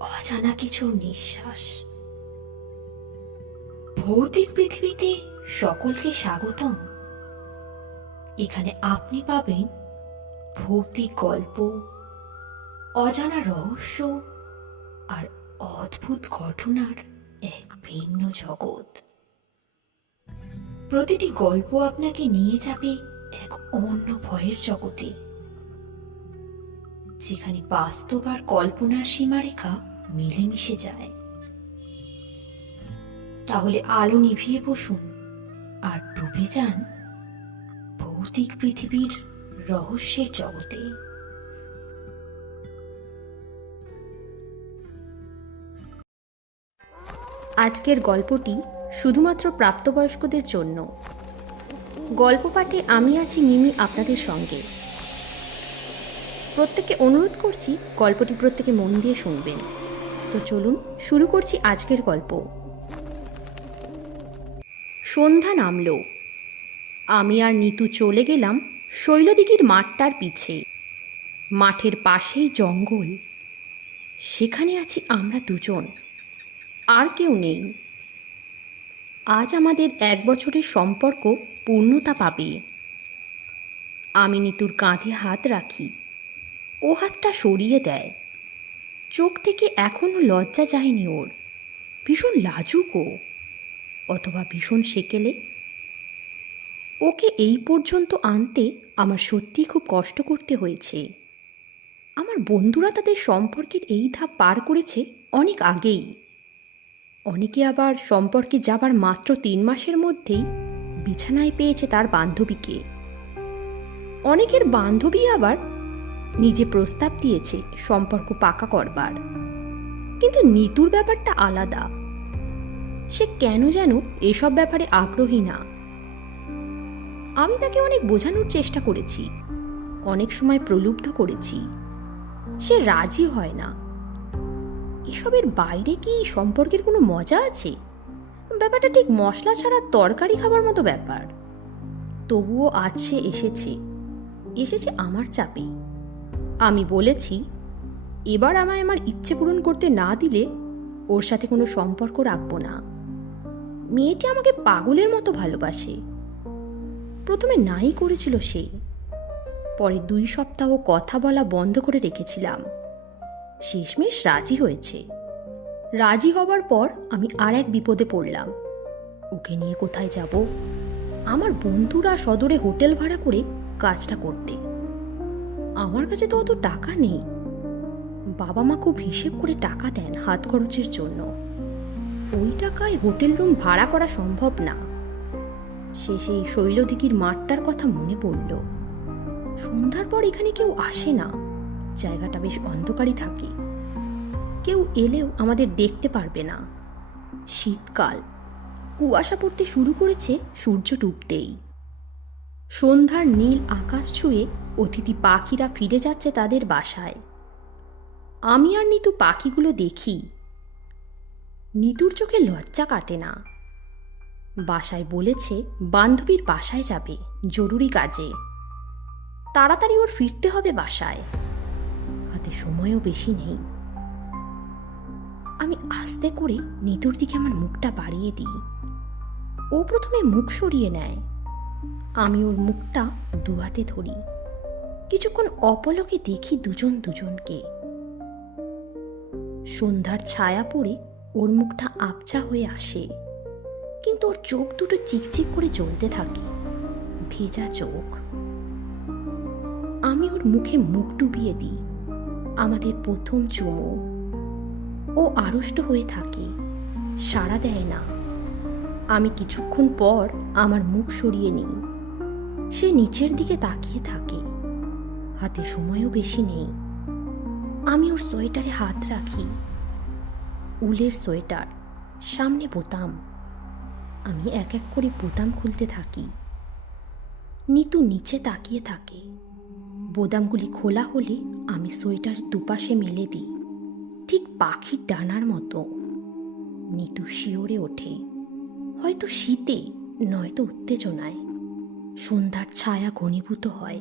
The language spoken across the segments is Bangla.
অজানা কিছু নিঃশ্বাস। ভৌতিক পৃথিবীতে সকলকে স্বাগতম। এখানে আপনি পাবেন ভৌতিক গল্প, অজানা রহস্য আর অদ্ভুত ঘটনার এক ভিন্ন জগৎ। প্রতিটি গল্প আপনাকে নিয়ে যাবে এক অন্য ভয়ের জগতে। যেখানে বাস্তব আর কল্পনার সীমারেখা মিলেমিশে যায়। তাহলে আলো নিভিয়ে বসুন আর ডুবে যান ভৌতিক পৃথিবীর রহস্যের জগতে। আজকের গল্পটি শুধুমাত্র প্রাপ্তবয়স্কদের জন্য। গল্প পাঠে আমি আছি মিমি আপনাদের সঙ্গে। প্রত্যেককে অনুরোধ করছি গল্পটি প্রত্যেকে মন দিয়ে শুনবেন। তো চলুন, শুরু করছি আজকের গল্প। সন্ধ্যা নামল। আমি আর নিতু চলে গেলাম শৈলদিঘির মাঠটার পিছে। মাঠের পাশেই জঙ্গল। সেখানে আছি আমরা দুজন। আর কেউ নেই। আজ আমাদের এক বছরের সম্পর্ক পূর্ণতা পাবে। আমি নিতুর কাঁধে হাত রাখি। ও হাতটা সরিয়ে দেয়। চোখ থেকে এখনও লজ্জা যায়নি ওর। ভীষণ লাজুক ও। অথবা ভীষণ সেকেলে। ওকে এই পর্যন্ত আনতে আমার সত্যিই খুব কষ্ট করতে হয়েছে। আমার বন্ধুরা তাদের সম্পর্কের এই ধাপ পার করেছে অনেক আগেই। অনেকে আবার সম্পর্কে যাবার মাত্র তিন মাসের মধ্যেই বিছানায় পেয়েছে তার বান্ধবীকে। অনেকের বান্ধবী আবার নিজে প্রস্তাব দিয়েছে সম্পর্ক পাকা করবার। কিন্তু নিতুর ব্যাপারটা আলাদা। সে কেন যেন এসব ব্যাপারে আগ্রহী না। আমি তাকে অনেক বোঝানোর চেষ্টা করেছি, অনেক সময় প্রলুব্ধ করেছি। সে রাজি হয় না। এসবের বাইরে কি সম্পর্কের কোনো মজা আছে? ব্যাপারটা ঠিক মশলা ছাড়া তরকারি খাবার মতো ব্যাপার। তবুও আছে এসেছে এসেছে আমার চাপেই আমি বলেছি, এবার আমায় আমার ইচ্ছে পূরণ করতে না দিলে ওর সাথে কোনো সম্পর্ক রাখব না। মেয়েটি আমাকে পাগলের মতো ভালোবাসে। প্রথমে নাই করেছিল সে। পরে দুই সপ্তাহ কথা বলা বন্ধ করে রেখেছিলাম। শেষমেশ রাজি হয়েছে। রাজি হবার পর আমি আর এক বিপদে পড়লাম। ওকে নিয়ে কোথায় যাব? আমার বন্ধুরা সদরে হোটেল ভাড়া করে কাজটা করতে। আমার কাছে তো অত টাকা নেই। বাবা মা খুব হিসেব করে টাকা দেন হাত খরচের জন্য। ওই টাকায় হোটেল রুম ভাড়া করা সম্ভব না। শেষে এই শৈলদিঘির মাঠটার কথা মনে পড়ল। সন্ধ্যার পর এখানে কেউ আসে না। জায়গাটা বেশ অন্ধকারই থাকে। কেউ এলেও আমাদের দেখতে পারবে না। শীতকাল। কুয়াশা পড়তে শুরু করেছে সূর্য ডুবতেই। সন্ধ্যার নীল আকাশ ছুঁয়ে অতিথি পাখিরা ফিরে যাচ্ছে তাদের বাসায়। আমি আর নিতু পাখিগুলো দেখি। নিতুর চোখে লজ্জা কাটে না। বাসায় বলেছে, বান্ধবীর বাসায় যাবে, জরুরি কাজে। তাড়াতাড়ি ওর ফিরতে হবে বাসায়। হাতে সময়ও বেশি নেই। আমি আস্তে করে নিতুর দিকে আমার মুখটা বাড়িয়ে দিই। ও প্রথমে মুখ সরিয়ে নেয়। আমি ওর মুখটা দুহাতে ধরি। কিছুক্ষণ অপলকে দেখি দুজন দুজনকে। সন্ধ্যার ছায়া পড়ে ওর মুখটা আবছা হয়ে আসে, কিন্তু ওর চোখ দুটো চিকচিক করে জ্বলতে থাকে, ভেজা চোখ। আমি ওর মুখে মুখ ডুবিয়ে দিই, আমাদের প্রথম চুমু। ও আড়ষ্ট হয়ে থাকে, সাড়া দেয় না। আমি কিছুক্ষণ পর আমার মুখ সরিয়ে নিই, সে নিচের দিকে তাকিয়ে থাকে। হাতে সময়ও বেশি নেই। আমি ওর সোয়েটারে হাত রাখি। উলের সোয়েটার, সামনে বোতাম। আমি এক এক করে বোতাম খুলতে থাকি। নিতু নিচে তাকিয়ে থাকে। বোতামগুলি খোলা হলে আমি সোয়েটার দুপাশে মেলে দিই। ঠিক পাখির ডানার মতো। নিতু শিওরে ওঠে। হয়তো শীতে, নয়তো উত্তেজনায়। সন্ধ্যার ছায়া ঘনীভূত হয়।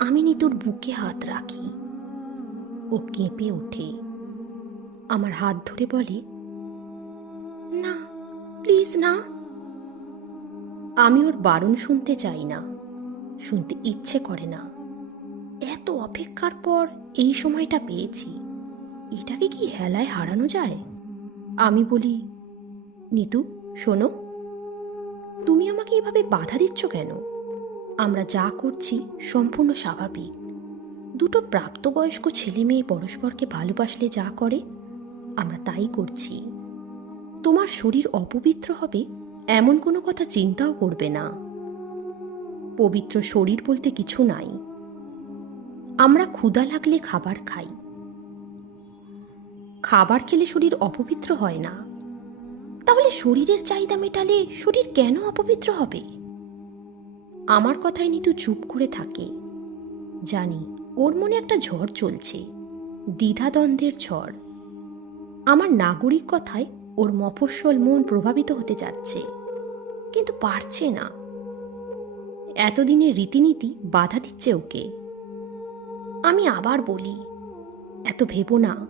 আমি নিতুর বুকে হাত রাখি। ও কেঁপে ওঠে। আমার হাত ধরে বলে, না, প্লিজ না। আমি ওর বারণ শুনতে চাই না, শুনতে ইচ্ছে করে না। এত অপেক্ষার পর এই সময়টা পেয়েছি। এটাকে কি হেলায় হারানো যায়? আমি বলি, নিতু, শোনো, তুমি আমাকে এভাবে বাধা দিচ্ছ কেন? আমরা যা করছি সম্পূর্ণ স্বাভাবিক। দুটো প্রাপ্তবয়স্ক ছেলে মেয়ে পরস্পরকে ভালোবাসলে যা করে, আমরা তাই করছি। তোমার শরীর অপবিত্র হবে, এমন কোনো কথা চিন্তাও করবে না। পবিত্র শরীর বলতে কিছু নাই। আমরা ক্ষুধা লাগলে খাবার খাই। খাবার খেলে শরীর অপবিত্র হয় না। তাহলে শরীরের চাহিদা মেটালে শরীর কেন অপবিত্র হবে? আমার কথায় নিতু চুপ করে থাকে। জানি ওর মনে একটা ঝড় চলছে, দ্বিধাদ্বন্দ্বের ঝড়। আমার নাগরিক কথায় ওর মফস্বল মন প্রভাবিত হতে যাচ্ছে, কিন্তু পারছে না। এতদিনের রীতিনীতি বাধা দিচ্ছে ওকে। আমি আবার বলি, এত ভেবো না।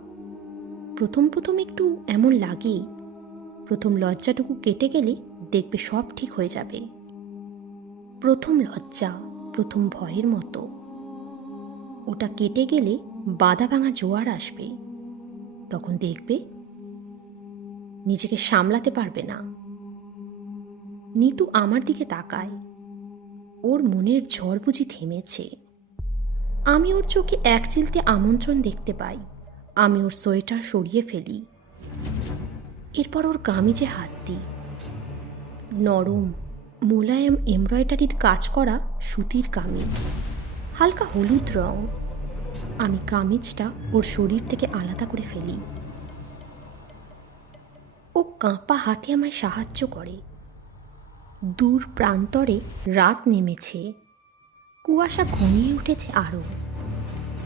প্রথম প্রথম একটু এমন লাগে, প্রথম লজ্জাটুকু কেটে গেলে দেখবে সব ঠিক হয়ে যাবে। প্রথম লজ্জা, প্রথম ভয়ের মতো। ওটা কেটে গেলে বাধা ভাঙা জোয়ার আসবে। তখন দেখবে নিজেকে সামলাতে পারবে না। নিতু আমার দিকে তাকায়। ওর মনের ঝড় বুঝি থেমেছে। আমি ওর চোখে এক চিলতে আমন্ত্রণ দেখতে পাই। আমি ওর সোয়েটার সরিয়ে ফেলি। এরপর ওর কামিজে হাত দিই। নরম মোলায়েম এমব্রয়ডারির কাজ করা সুতির কামিজ। হালকা হলুদ রং। আমি কামিজটা ওর শরীর থেকে আলাদা করে ফেলি। ও কাঁপা হাতে আমায় সাহায্য করে। দূর প্রান্তরে রাত নেমেছে। কুয়াশা ঘনিয়ে উঠেছে আরও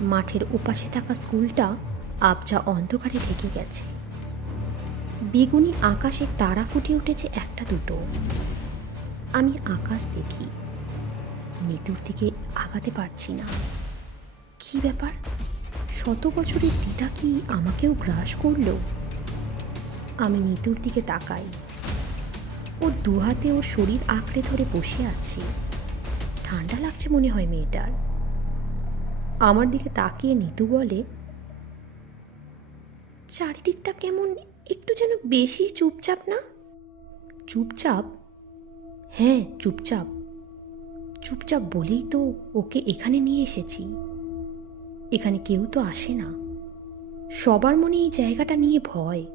মাঠের ওপাশে থাকা স্কুলটা আবজা অন্ধকারে ঢেকে গেছে। বেগুনি আকাশে তারা ফুটে উঠেছে একটা দুটো। আমি আকাশ দেখি। মৃত্যুর দিকে আগাতে পারছি না। কি ব্যাপার? শত বছরের দিদা কি আমাকেও গ্রাস করল? আমি নিতুর দিকে তাকাই। ওর দুহাতে ওর শরীর আঁকড়ে ধরে বসে আছে। ঠান্ডা লাগছে মনে হয় মেয়েটার। আমার দিকে তাকিয়ে নিতু বলে, চারিদিকটা কেমন একটু যেন বেশি চুপচাপ না? চুপচাপ? হ্যাঁ চুপচাপ। চুপচাপ বলেই তো ওকে এখানে নিয়ে এসেছি। এখানে কেউ তো আসে না। সবার মনে এই জায়গাটা নিয়ে ভয়।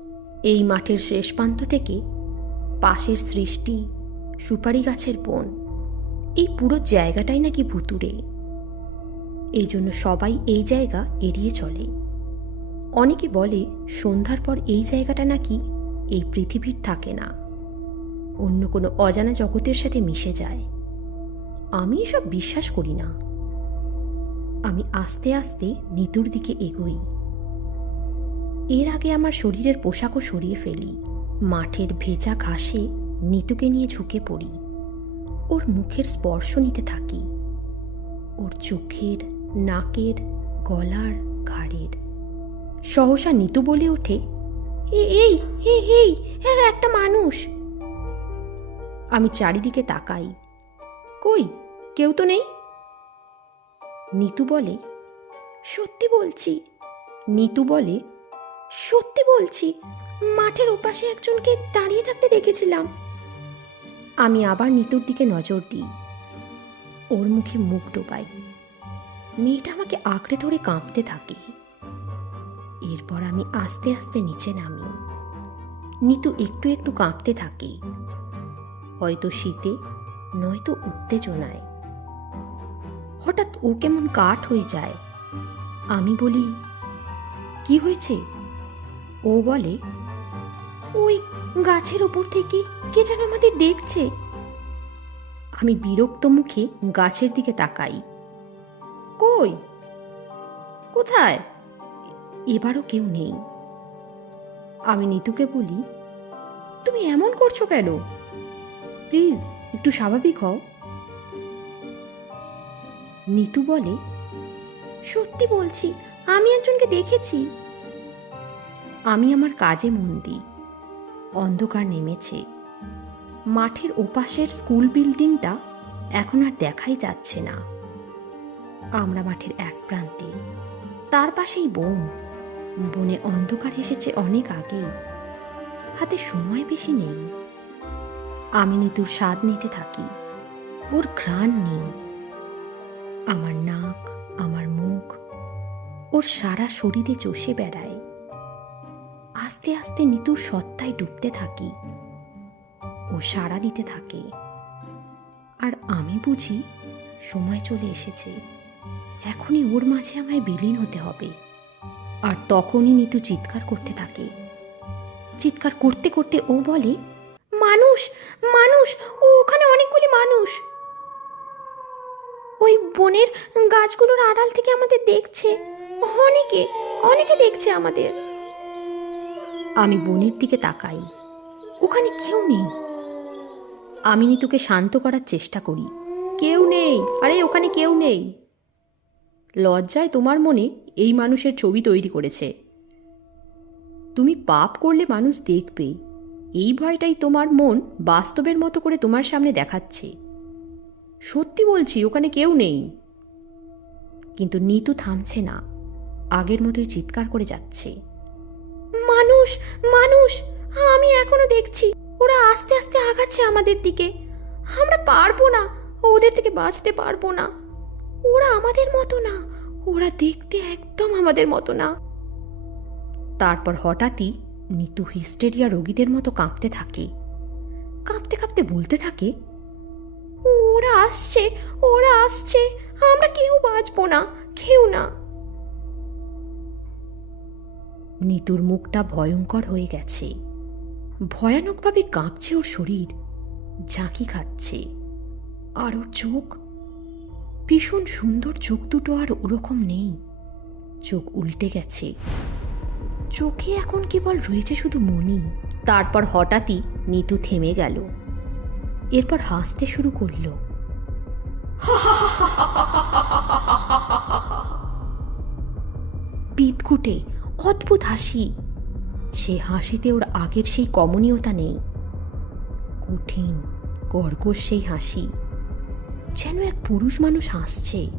এই মাঠের শেষ প্রান্ত থেকে পাশের সৃষ্টি, সুপারি গাছের বন, এই পুরো জায়গাটাই নাকি ভুতুরে এই জন্য সবাই এই জায়গা এড়িয়ে চলে। অনেকে বলে, সন্ধ্যার পর এই জায়গাটা নাকি এই পৃথিবীর থাকে না। অন্য কোনো অজানা জগতের সাথে মিশে যায়। আমি এসব বিশ্বাস করি না। আমি আস্তে আস্তে নিতুর দিকে এগোই। এর আগে আমার শরীরের পোশাকও সরিয়ে ফেলি। মাঠের ভেজা ঘাসে নিতুকে নিয়ে ঝুঁকে পড়ি। ওর মুখের স্পর্শ নিতে থাকি। ওর চোখের, নাকের, গলার, ঘাড়ের। সহসা নিতু বলে ওঠে, "এ- এই এই হ্যাঁ একটা মানুষ। আমি চারিদিকে তাকাই। কই? কেউ তো নেই? নিতু বলে, সত্যি বলছি। নিতু বলে, সত্যি বলছি, মাঠের ওপাশে একজনকে দাঁড়িয়ে থাকতে দেখেছিলাম। আমি আবার নিতুর দিকে নজর দিই। ওর মুখে মুখ ডোবাই। মেয়েটা আমাকে আঁকড়ে ধরে কাঁপতে থাকে। এরপর আমি আস্তে আস্তে নিচে নামি। নিতু একটু একটু কাঁপতে থাকে। হয়তো শীতে, নয়তো উত্তেজনায়। হঠাৎ ও কেমন কাঠ হয়ে যায়। আমি বলি, কি হয়েছে? ও বলে, ওই গাছের ওপর থেকে কে যেন আমাদের দেখছে। আমি বিরক্ত মুখে গাছের দিকে তাকাই। কই? কোথায়? এবারও কেউ নেই। আমি নিতুকে বলি, তুমি এমন করছ কেন? প্লিজ, একটু স্বাভাবিক হও। নিতু বলে, সত্যি বলছি, আমি একজনকে দেখেছি। আমি আমার কাজে মন দিই। অন্ধকার নেমেছে। মাঠের ওপাশের স্কুল বিল্ডিংটা এখন আর দেখাই যাচ্ছে না। আমরা মাঠের এক প্রান্তে। তার পাশেই বন। বনে অন্ধকার এসেছে অনেক আগেই। হাতে সময় বেশি নেই। আমি নিতুর স্বাদ নিতে থাকি। ওর ঘ্রাণ নেই। আমার নাক, আমার মুখ, ওর সারা শরীরে চষে বেড়ায়। আস্তে আস্তে নিতুর সত্তায় ডুবতে থাকি। ও সাড়া দিতে থাকে। আর আমি বুঝি সময় চলে এসেছে। এখনই ওর মাঝে আমায় বিলীন হতে হবে। আর তখনই নিতু চিৎকার করতে থাকে। চিৎকার করতে করতে ও বলে মানুষ মানুষ ওখানে অনেকগুলি মানুষ। ওই বনের গাছগুলোর আড়াল থেকে আমাদের দেখছে। অনেকে অনেকে দেখছে আমাদের। আমি বনের দিকে তাকাই। ওখানে কেউ নেই। আমি নিতুকে শান্ত করার চেষ্টা করি। কেউ নেই, আরে ওখানে কেউ নেই। লজ্জায় তোমার মনে এই মানুষের ছবি তৈরি করেছে। তুমি পাপ করলে মানুষ দেখবে। এই ভয়টাই তোমার মন বাস্তবের মতো করে তোমার সামনে দেখাচ্ছে। সত্যি বলছি, ওখানে কেউ নেই। কিন্তু নিতু থামছে না। আগের মতোই চিৎকার করে যাচ্ছে। মানুষ মানুষ, আমি এখনও দেখছি, ওরা আস্তে আস্তে আগাচ্ছে আমাদের দিকে। আমরা পারব না, ওদের থেকে বাঁচতে পারব না। ওরা আমাদের মতো না, ওরা দেখতে একদম আমাদের মতো না। তারপর হঠাৎই নিতু হিস্টেরিয়া রোগীদের মতো কাঁপতে থাকে। কাঁপতে কাঁপতে বলতে থাকে, ওরা আসছে ওরা আসছে, আমরা কেউ বাঁচবো না কেউ না। নিতুর মুখটা ভয়ঙ্কর হয়ে গেছে। ভয়ানকভাবে কাঁপছে ওর শরীর, ঝাঁকি খাচ্ছে। আর ওর চোখ, ভীষণ সুন্দর চোখ দুটো আর ওরকম নেই। চোখ উল্টে গেছে। চোখে এখন কেবল রয়েছে শুধু মনি তারপর হঠাৎই নিতু থেমে গেল। এরপর হাসতে শুরু করল। বিদঘুটে অদ্ভুত হাসি। সে হাসিতে ওর আগের সেই কমনীয়তা নেই। কঠিন কর্কশ সেই হাসি। যেন এক পুরুষ মানুষ হাসছে।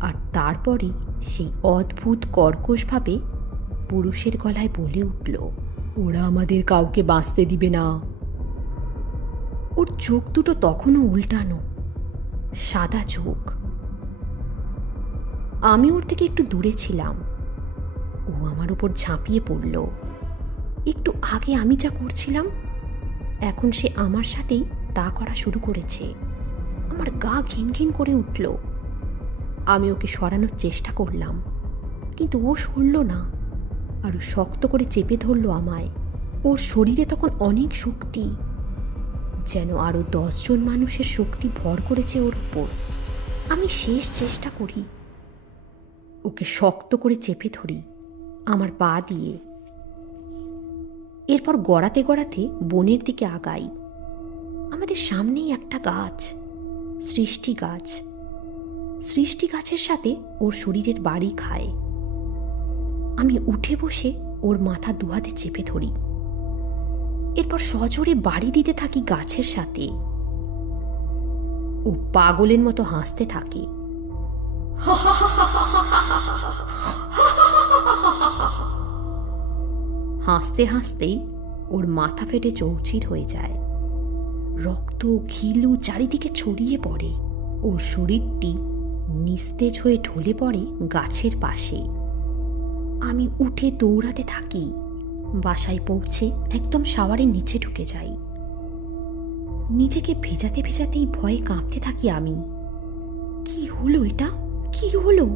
আর তারপরে সেই অদ্ভুত কর্কশভাবে পুরুষের গলায় বলে উঠল, ওরা আমাদের কাউকে বাঁচতে দিবে না। ওর চোখ দুটো তখনও উল্টানো, সাদা চোখ। আমি ওর থেকে একটু দূরে ছিলাম। ও আমার উপর ঝাঁপিয়ে পড়ল। একটু আগে আমি যা করছিলাম, এখন সে আমার সাথেই তা করা শুরু করেছে। আমার গা ঘিন ঘিন করে উঠল। আমি ওকে সরানোর চেষ্টা করলাম। কিন্তু ও সরল না। আরও শক্ত করে চেপে ধরলো আমায়। ওর শরীরে তখন অনেক শক্তি। যেন আরও দশজন মানুষের শক্তি ভর করেছে ওর উপর। আমি শেষ চেষ্টা করি। ওকে শক্ত করে চেপে ধরি। আমার পা দিয়ে। এরপর গড়াতে গড়াতে বনের দিকে আগাই। আমাদের সামনেই একটা গাছ সৃষ্টি গাছ সৃষ্টি গাছের সাথে ওর শরীরের বাড়ি খায়। আমি উঠে বসে ওর মাথা দুহাতে চেপে ধরি। এরপর সজোরে বাড়ি দিতে থাকি গাছের সাথে। ও পাগলের মতো হাসতে থাকে। হাসতে হাসতেই ওর মাথা ফেটে চৌচির হয়ে যায়। রক্ত, ঘিলু চারিদিকে ছড়িয়ে পড়ে। ওর শরীরটি নিস্তেজ হয়ে ঢলে পড়ে গাছের পাশে। আমি উঠে দৌড়াতে থাকি। বাসায় পৌঁছে একদম শাওয়ারের নিচে ঢুকে যাই। নিজেকে ভেজাতে ভেজাতেই ভয়ে কাঁপতে থাকি আমি। কি হলো এটা? কি হলো?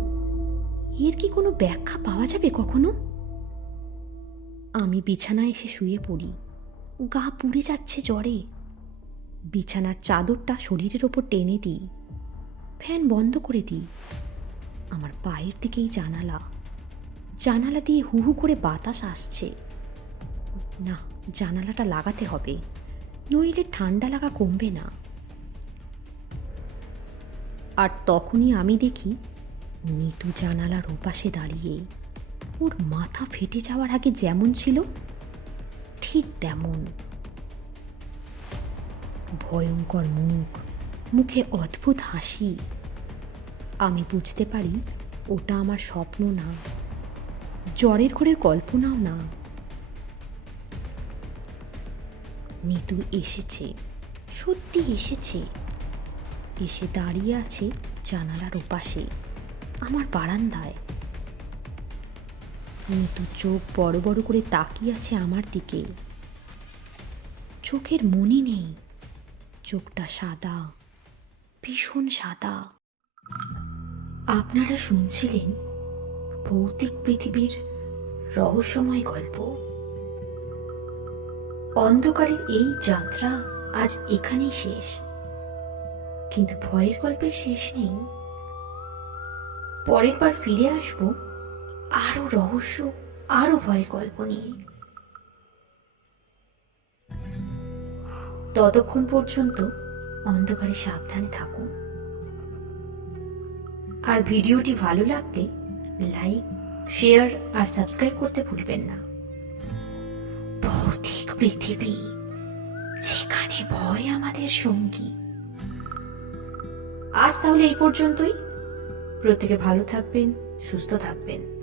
এর কি কোনো ব্যাখ্যা পাওয়া যাবে কখনো? আমি বিছানায় এসে শুয়ে পড়ি। গা পুড়ে যাচ্ছে জ্বরে। বিছানার চাদরটা শরীরের ওপর টেনে দিই। ফ্যান বন্ধ করে দিই। আমার পায়ের দিকেই জানালা। জানালা দিয়ে হু হু করে বাতাস আসছে। না, জানালাটা লাগাতে হবে। নইলে ঠান্ডা লাগা কমবে না। আর তখনই আমি দেখি নিতু জানালার ওপাশে দাঁড়িয়ে ওর মাথা ফেটে যাওয়ার আগে যেমন ছিল, ঠিক তেমন। ভয়ঙ্কর মুখ মুখে অদ্ভুত হাসি। আমি বুঝতে পারি ওটা আমার স্বপ্ন না। জ্বরের ঘরের কল্পনাও না। নিতু এসেছে, সত্যি এসেছে। এসে দাঁড়িয়ে আছে জানালার ওপাশে, আমার বারান্দায়। নিতু চোখ বড় বড় করে তাকিয়ে আছে আমার দিকে। চোখের মনি নেই, চোখটা সাদা। ভীষণ সাদা। আপনারা শুনছিলেন ভৌতিক পৃথিবীর রহস্যময় গল্প। অন্ধকারের এই যাত্রা আজ এখানেই শেষ। কিন্তু ভয়ের গল্পের শেষ নেই। পরের বার ফিরে আসব আরও রহস্য, আরও ভয়ের গল্প নিয়ে। ততক্ষণ পর্যন্ত অন্ধকারে সাবধানে থাকুন। আর ভিডিওটি ভালো লাগলে লাইক, শেয়ার আর সাবস্ক্রাইব করতে ভুলবেন না। ভৌতিক পৃথিবী, যেখানে ভয় আমাদের সঙ্গী। আজ তাহলে এই পর্যন্তই। প্রত্যেকে ভালো থাকবেন, সুস্থ থাকবেন।